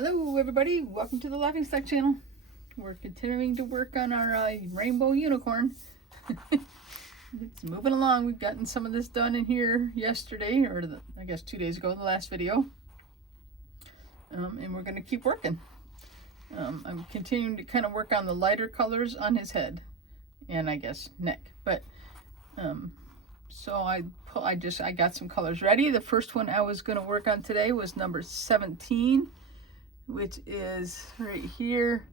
Hello everybody, welcome to the Laughing Stock channel. We're continuing to work on our rainbow unicorn. It's moving along. We've gotten some of this done in here yesterday, or I guess 2 days ago, the last video. And we're going to keep working. I'm continuing to kind of work on the lighter colors on his head and I guess neck. But so I got some colors ready. The first one I was going to work on today was number 17. Which is right here,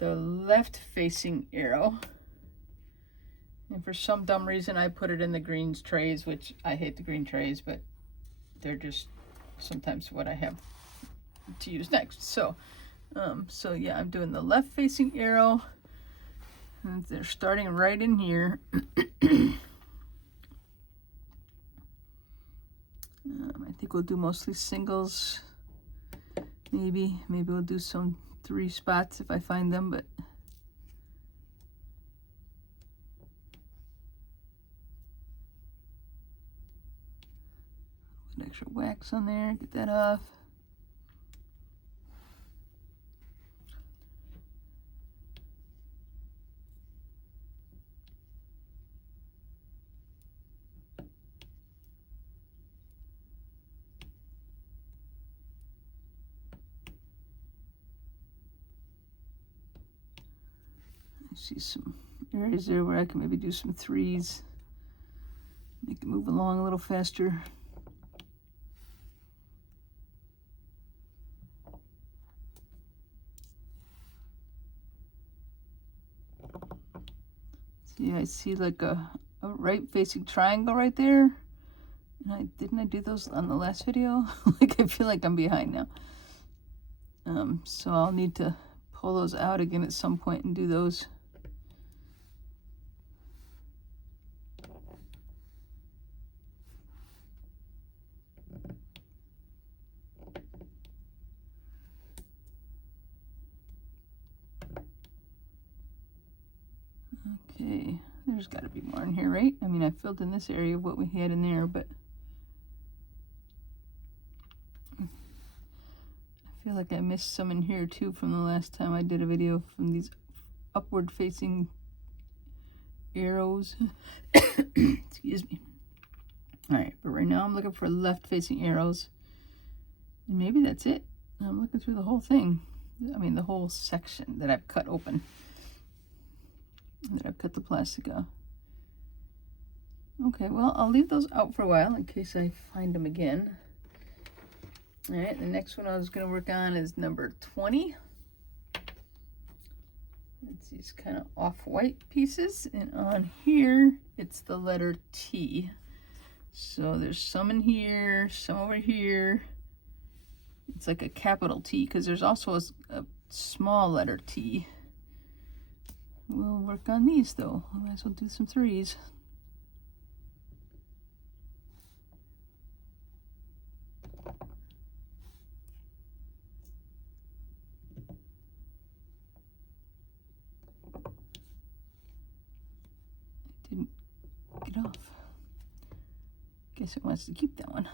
the left facing arrow. And for some dumb reason I put it in the greens trays, which I hate the green trays, but they're just sometimes what I have to use next. So yeah, I'm doing the left facing arrow, and they're starting right in here. I think we'll do mostly singles. Maybe we'll do some 3 spots if I find them, but put extra wax on there, get that off. I see some areas there where I can maybe do some 3s, make it move along a little faster. See, I see like a right facing triangle right there. And didn't I do those on the last video? Like I feel like I'm behind now. So I'll need to pull those out again at some point and do those. Okay, there's got to be more in here, right? I mean, I filled in this area of what we had in there, but I feel like I missed some in here too from the last time I did a video from these upward facing arrows. Excuse me. All right, but right now I'm looking for left facing arrows, and maybe that's it. I'm looking through the whole thing. I mean, the whole section that I've cut open, that I've cut the plastic off. Okay, well, I'll leave those out for a while in case I find them again. All right, the next one I was going to work on is number 20. It's these kind of off-white pieces, and on here, it's the letter T. So there's some in here, some over here. It's like a capital T, because there's also a small letter T. We'll work on these though. I might as well do some 3s. It didn't get off. Guess it wants to keep that one.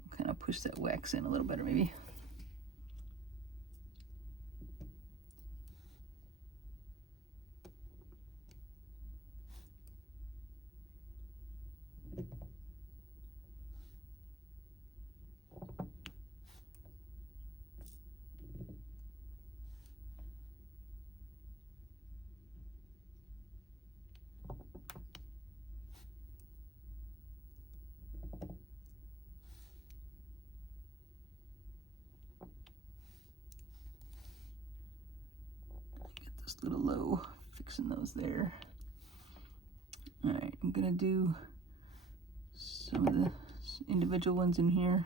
I'll kind of push that wax in a little better maybe. A little low, fixing those there. All right, I'm gonna do some of the individual ones in here.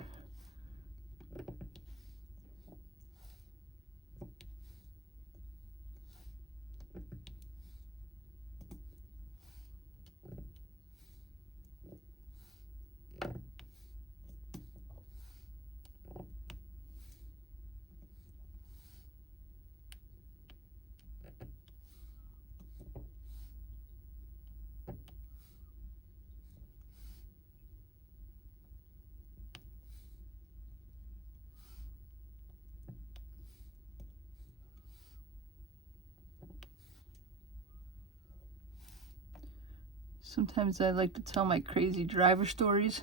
Sometimes I like to tell my crazy driver stories.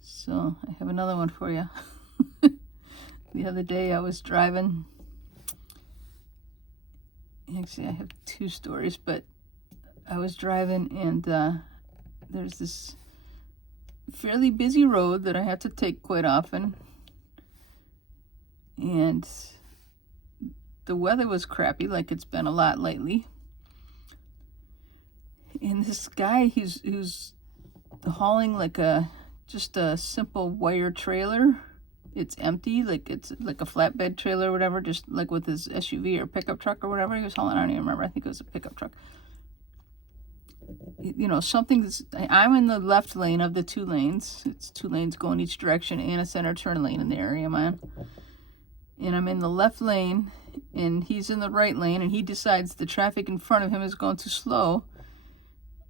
So I have another one for you. The other day I was driving. Actually, I have two stories, but I was driving and there's this fairly busy road that I have to take quite often. And the weather was crappy, like it's been a lot lately. And this guy, who's hauling like just a simple wire trailer. It's empty, like it's like a flatbed trailer or whatever, just like with his SUV or pickup truck or whatever he was hauling. I don't even remember. I think it was a pickup truck. You know, I'm in the left lane of the two lanes. It's two lanes going each direction and a center turn lane in the area I'm on. And I'm in the left lane and he's in the right lane, and he decides the traffic in front of him is going too slow.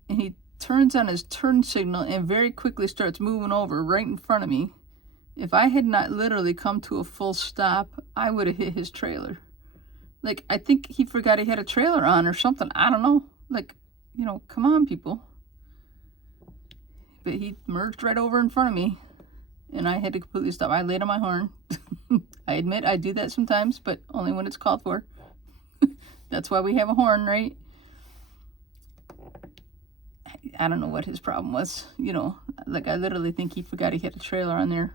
And he turns on his turn signal and very quickly starts moving over right in front of me. If I had not literally come to a full stop, I would have hit his trailer. Like, I think he forgot he had a trailer on or something. I don't know. Like, you know, come on, people. But he merged right over in front of me, and I had to completely stop. I laid on my horn. I admit I do that sometimes, but only when it's called for. That's why we have a horn, right? I don't know what his problem was. You know, like, I literally think he forgot he had a trailer on there.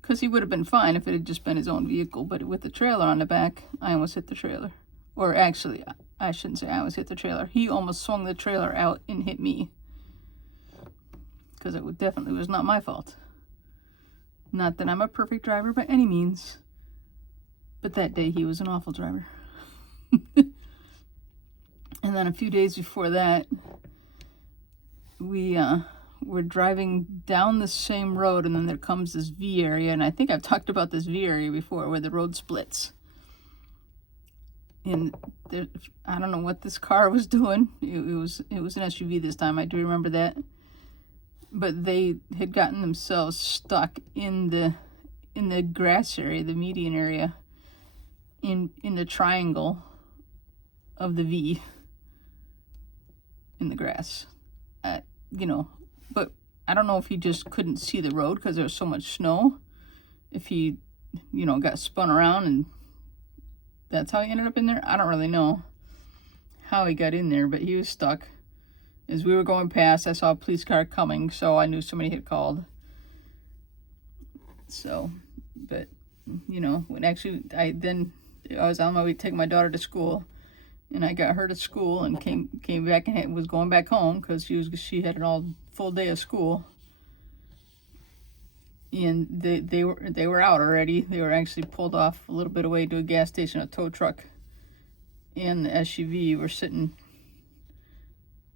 Because he would have been fine if it had just been his own vehicle. But with the trailer on the back, I almost hit the trailer. Or actually, I shouldn't say I almost hit the trailer. He almost swung the trailer out and hit me. Because it definitely was not my fault. Not that I'm a perfect driver by any means. But that day he was an awful driver. And then a few days before that, we were driving down the same road, and then there comes this V area, and I think I've talked about this V area before, where the road splits. And there, I don't know what this car was doing. It was an SUV this time. I do remember that. But they had gotten themselves stuck in the grass area, the median area, in the triangle of the V in the grass. You know, but I don't know if he just couldn't see the road because there was so much snow. If he, you know, got spun around and that's how he ended up in there. I don't really know how he got in there, but he was stuck. As we were going past, I saw a police car coming, so I knew somebody had called. So, but, you know, when actually I was on my way to take my daughter to school, and I got her to school and came back and was going back home because she had an all full day of school. And they were out already. They were actually pulled off a little bit away to a gas station. A tow truck and the SUV were sitting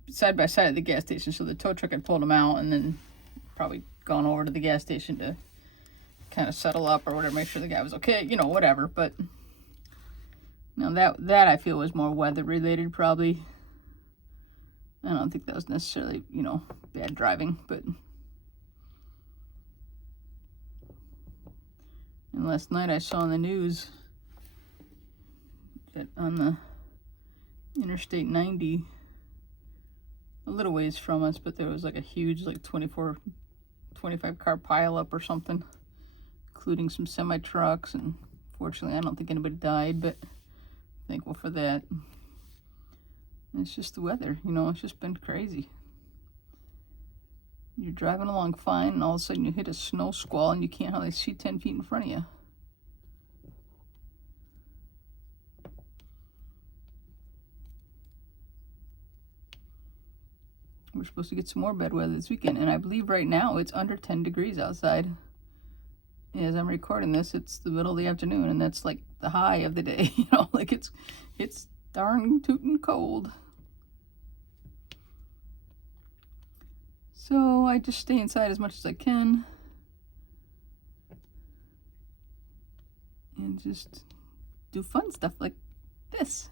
side by side at the gas station. So the tow truck had pulled them out and then probably gone over to the gas station to kind of settle up or whatever, make sure the guy was okay, you know, whatever. But now that I feel was more weather related, probably. I don't think that was necessarily, you know, bad driving, but. And last night I saw in the news that on the Interstate 90, a little ways from us, but there was like a huge, like 25 car pileup or something, including some semi trucks. And fortunately, I don't think anybody died, but thankful for that. And it's just the weather, you know, it's just been crazy. You're driving along fine, and all of a sudden you hit a snow squall and you can't hardly see 10 feet in front of you. We're supposed to get some more bad weather this weekend, and I believe right now it's under 10 degrees outside. As I'm recording this, it's the middle of the afternoon, and that's like the high of the day. You know, like it's darn tootin' cold. So I just stay inside as much as I can and just do fun stuff like this.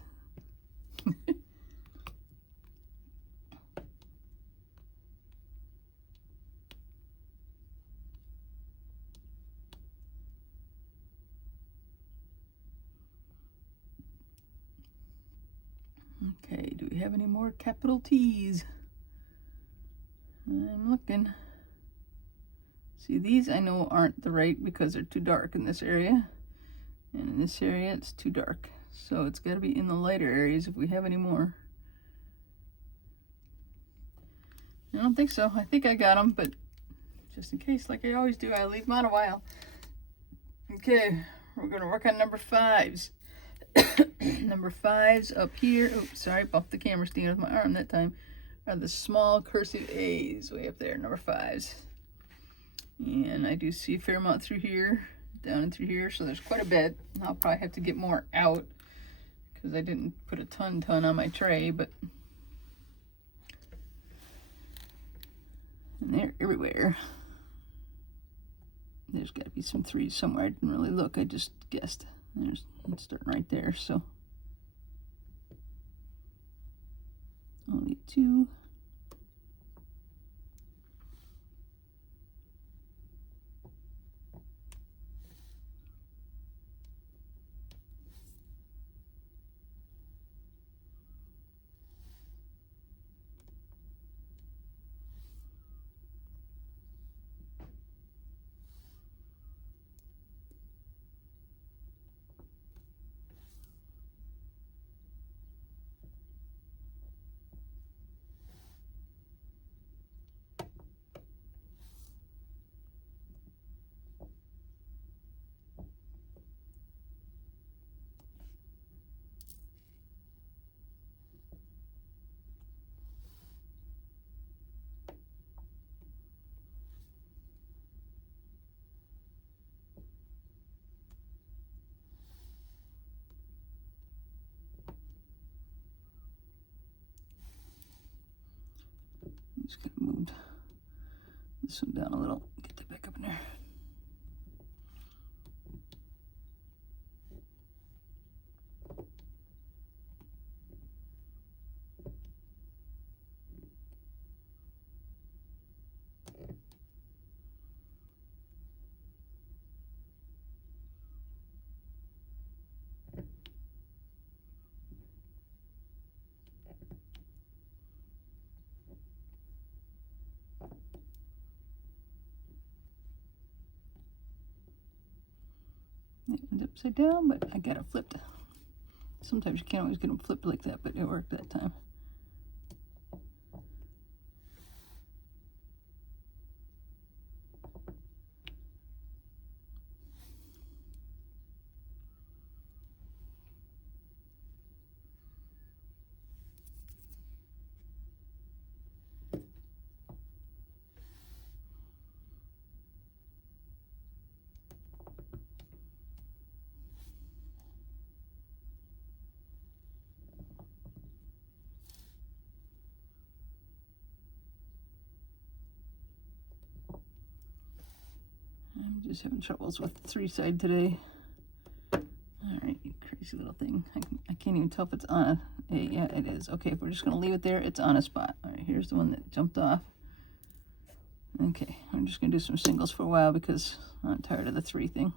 Okay, do we have any more capital T's? I'm looking. See, these I know aren't the right because they're too dark in this area. And in this area, it's too dark. So it's got to be in the lighter areas if we have any more. I don't think so. I think I got them, but just in case, like I always do, I leave them out a while. Okay, we're going to work on number 5s. Number 5s up here. Oops, sorry, bumped the camera stand with my arm that time. Are the small cursive A's way up there, number 5s. And I do see a fair amount through here, down and through here, so there's quite a bit. I'll probably have to get more out because I didn't put a ton on my tray, but and they're everywhere. There's got to be some 3s somewhere. I didn't really look, I just guessed. There's it's starting right there, so only 2. Just kind of moved this one down a little. Get that back up in there. It's upside down, but I got it flipped. Sometimes you can't always get them flipped like that, but it worked that time. I'm just having troubles with the 3 side today. Alright, you crazy little thing. I can't even tell if it's on a, yeah, it is. Okay, if we're just going to leave it there, it's on a spot. Alright, here's the one that jumped off. Okay, I'm just going to do some singles for a while because I'm tired of the 3 thing.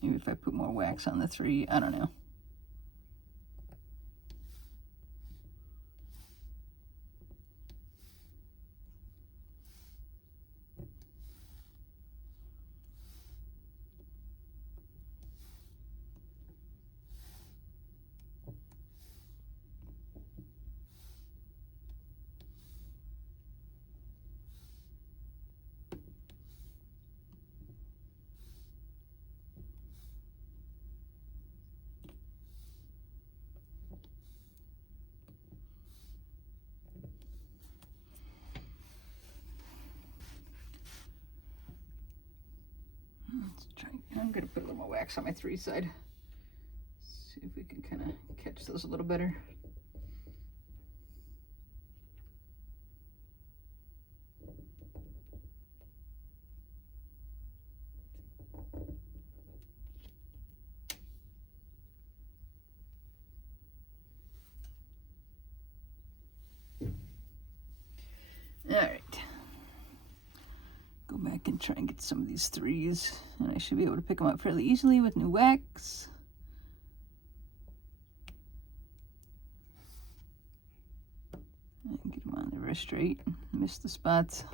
Maybe if I put more wax on the 3, I don't know. Let's try. I'm going to put a little more wax on my 3 side. See if we can kind of catch those a little better. All right. Go back and try and get some of these 3s, and I should be able to pick them up fairly easily with new wax. of straight. Missed the spots.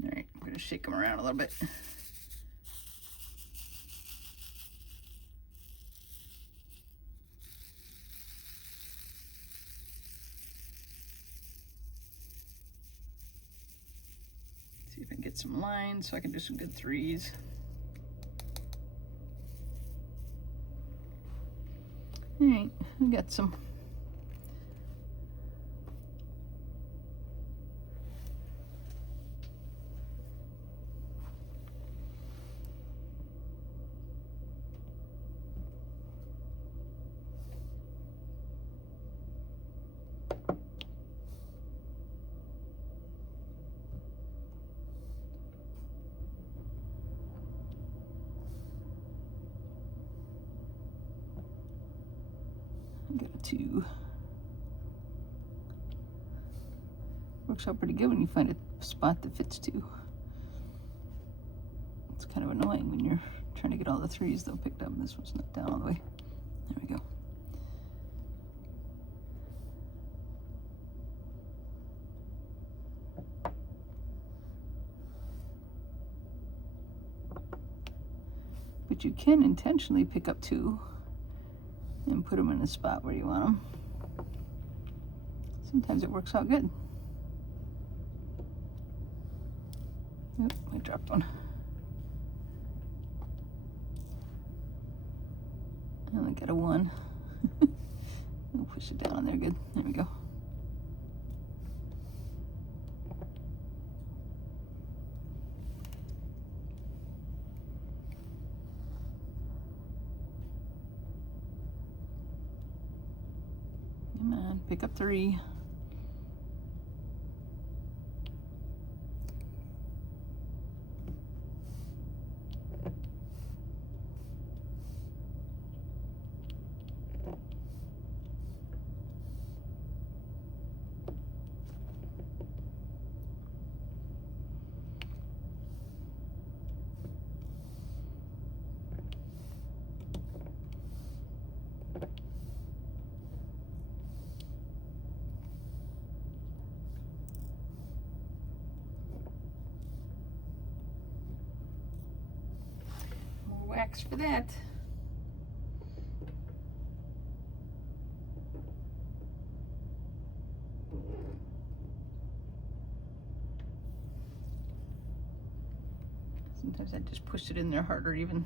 All right, I'm gonna shake them around a little bit. See if I can get some lines so I can do some good threes. All right, we got some. Got a 2. Works out pretty good when you find a spot that fits 2. It's kind of annoying when you're trying to get all the 3s though picked up. This one's not down all the way. There we go. But you can intentionally pick up 2 and put them in a spot where you want them. Sometimes it works out good. Oop, I dropped one. I only got a 1. I'll push it down on there good. There we go. Come on, pick up 3. Wax for that. Sometimes I just push it in there harder even.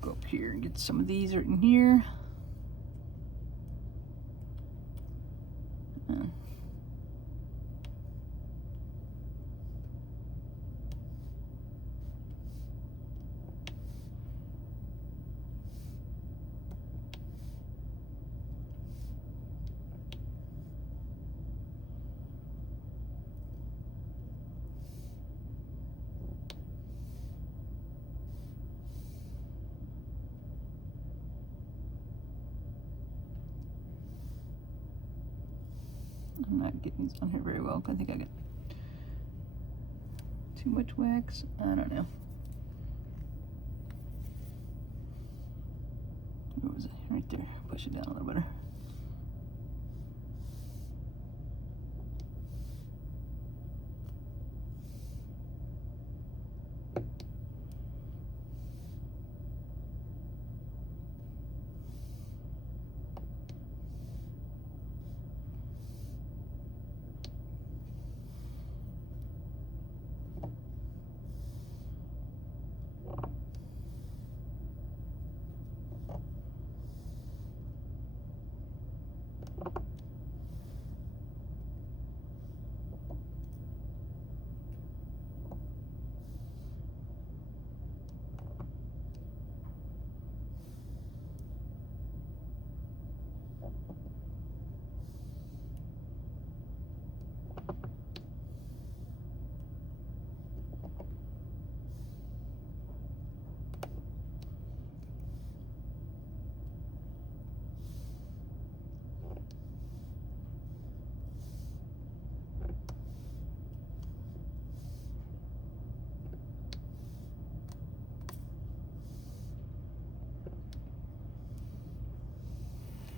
Go up here and get some of these right in here. I'm not getting these on here very well. I think I got too much wax. I don't know. Where was it? Right there. Push it down a little better.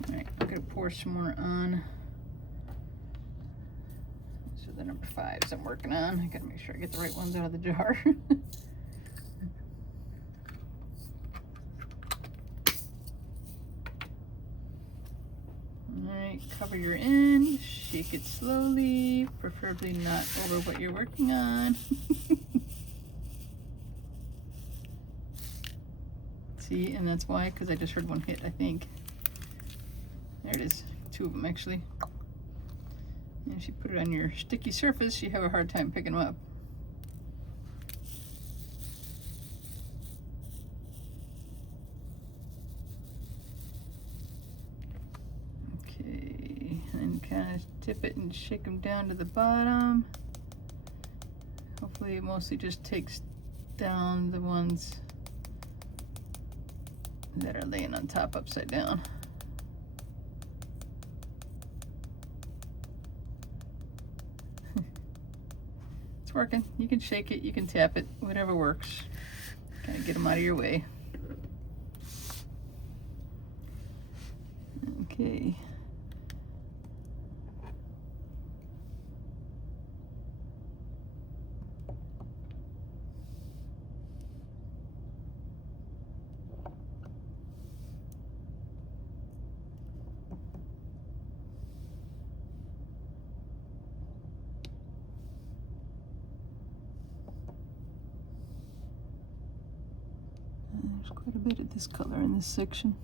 Alright, I'm gonna pour some more on. So the number 5s I'm working on. I gotta make sure I get the right ones out of the jar. Alright, cover your end, shake it slowly, preferably not over what you're working on. See, and that's why, because I just heard one hit, I think. There it is, 2 of them actually. And if you put it on your sticky surface, you have a hard time picking them up. Okay, and kind of tip it and shake them down to the bottom. Hopefully it mostly just takes down the ones that are laying on top upside down. It's working. You can shake it, you can tap it, whatever works. Kind of get them out of your way. Okay. There's quite a bit of this color in this section.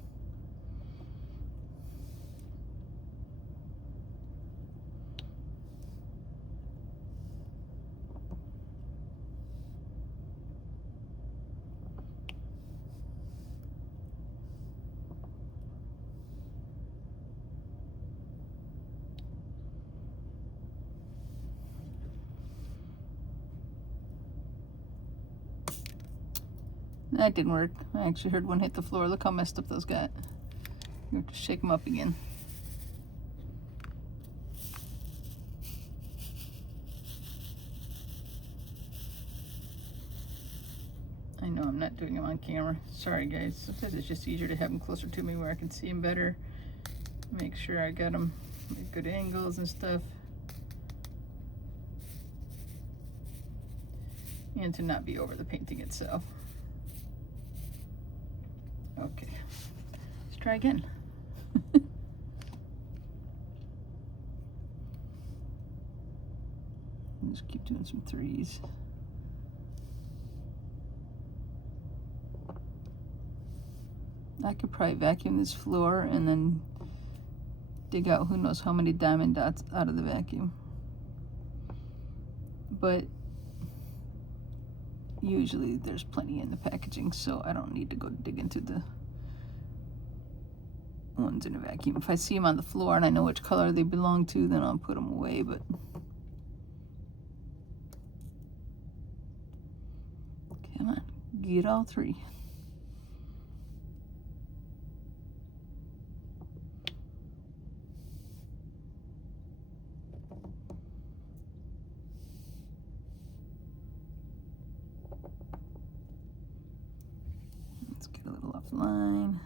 That didn't work. I actually heard one hit the floor. Look how messed up those got. You have to shake them up again. I know I'm not doing them on camera. Sorry guys. Sometimes it's just easier to have them closer to me where I can see them better. Make sure I got them at good angles and stuff. And to not be over the painting itself. Okay, let's try again. Just keep doing some 3s. I could probably vacuum this floor and then dig out who knows how many diamond dots out of the vacuum. But usually there's plenty in the packaging, so I don't need to go dig into the ones in a vacuum. If I see them on the floor and I know which color they belong to, then I'll put them away, but come on, get all 3. a little off the line.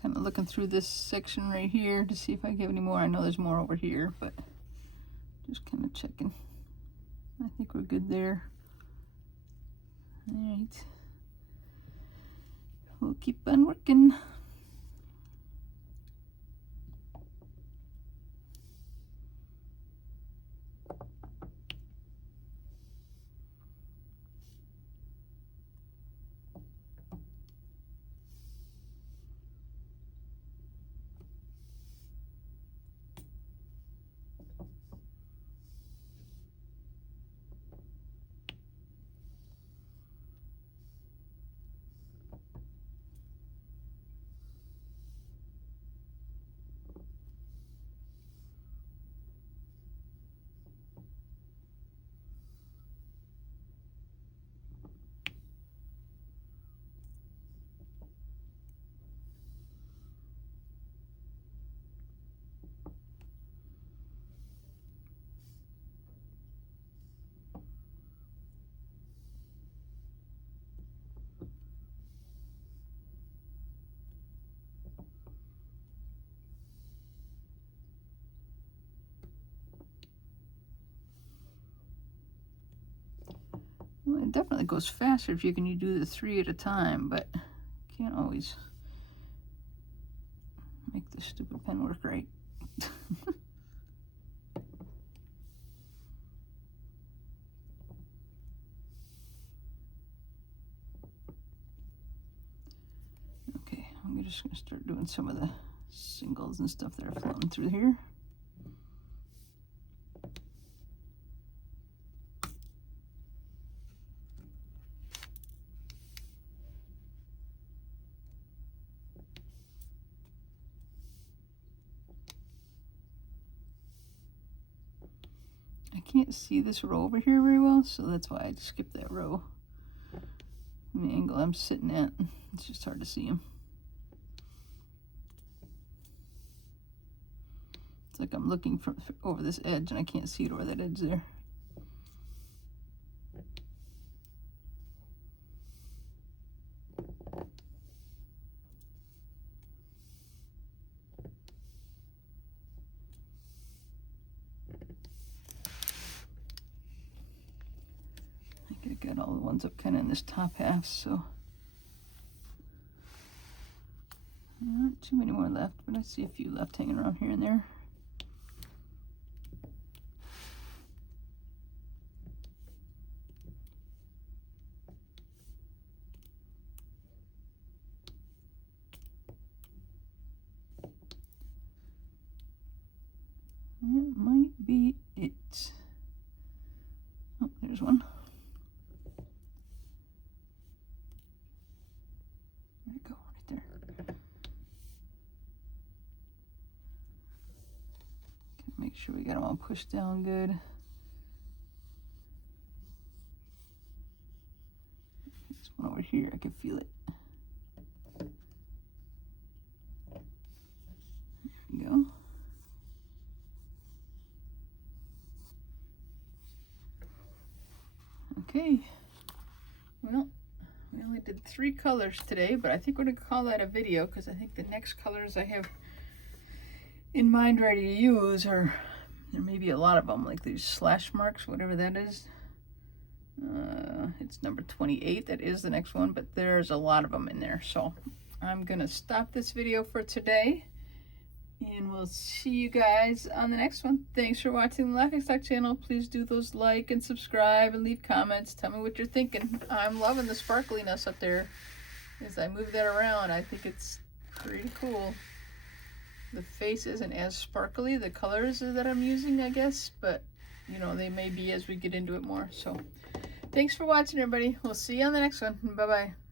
Kind of looking through this section right here to see if I get any more. I know there's more over here, but just kind of checking. I think we're good there. All right. We'll keep on working. Well, it definitely goes faster if you can do the 3 at a time, but can't always make this stupid pen work right. Okay, I'm just going to start doing some of the singles and stuff that are floating through here. I can't see this row over here very well, so that's why I skipped that row. The angle I'm sitting at, it's just hard to see them. It's like I'm looking from over this edge and I can't see it over that edge there. I got all the ones up kind of in this top half, so Not too many more left, but I see a few left hanging around here and there. That might be it. Oh, there's one. There you go, right there. Make sure we got them all pushed down good. There's one over here, I can feel it. There we go. Okay, well, we only did 3 colors today, but I think we're going to call that a video because I think the next colors I have in mind ready to use are, there may be a lot of them, like these slash marks, whatever that is. It's number 28, that is the next one, but there's a lot of them in there. So I'm going to stop this video for today, and we'll see you guys on the next one. Thanks for watching the Laughing Stock channel. Please do those like and subscribe and leave comments. Tell me what you're thinking. I'm loving the sparkliness up there as I move that around. I think it's pretty cool. The face isn't as sparkly, the colors that I'm using, I guess, but you know, they may be as we get into it more. So thanks for watching, everybody. We'll see you on the next one. Bye-bye.